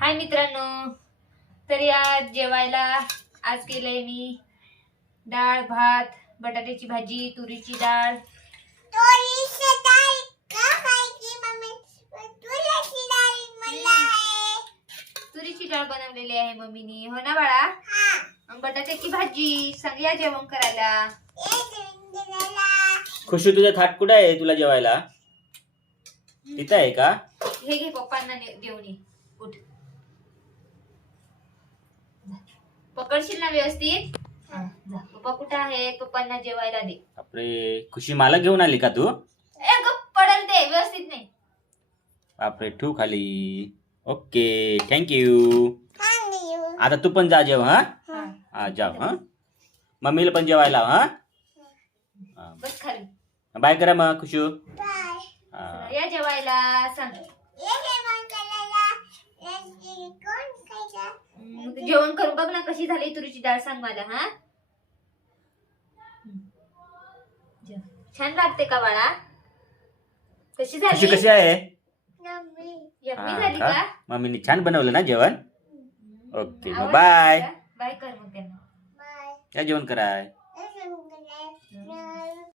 हाय मित्रांनो, तर आज जेवायला आज केलंय मी डाळ भात, बटाट्याची भाजी, तुरीची डाळ. तुरीची डाळ बनवलेली आहे मम्मीनी, हो ना बाळा? बटाट्याची भाजी. सगळ्या जेवण करायला. खुशी तुझं थाट कुठं आहे तुला जेवायला? तिथं आहे का? हे घे पप्पांना देऊन ये. उठ, पकडशील ना व्यवस्थित? पप्पा कुठं आहेत? पप्पांना जेवायला दे. बापरे, खुशी मला घेऊन आली का तू? ए गप, पडल ते व्यवस्थित नाही. बापरे, ठेव खाली. Okay, thank you. आता तू पण जा जेव. हा जाव. मम्मीला पण जेवायला हा. बस खाली. बाय करा मग खुशू. या जेवायला सांग. जेवण करून बघ ना कशी झाली तुरीची डाळ, सांग मला. हा, छान लागते का बाळा? कशी झाली? खुशी कशी आहे? यम्मी झाली का? मम्मीने छान बनवलं ना जेवण. ओके, मग बाय. बाय कर मग त्यांना. या जेवण कराय.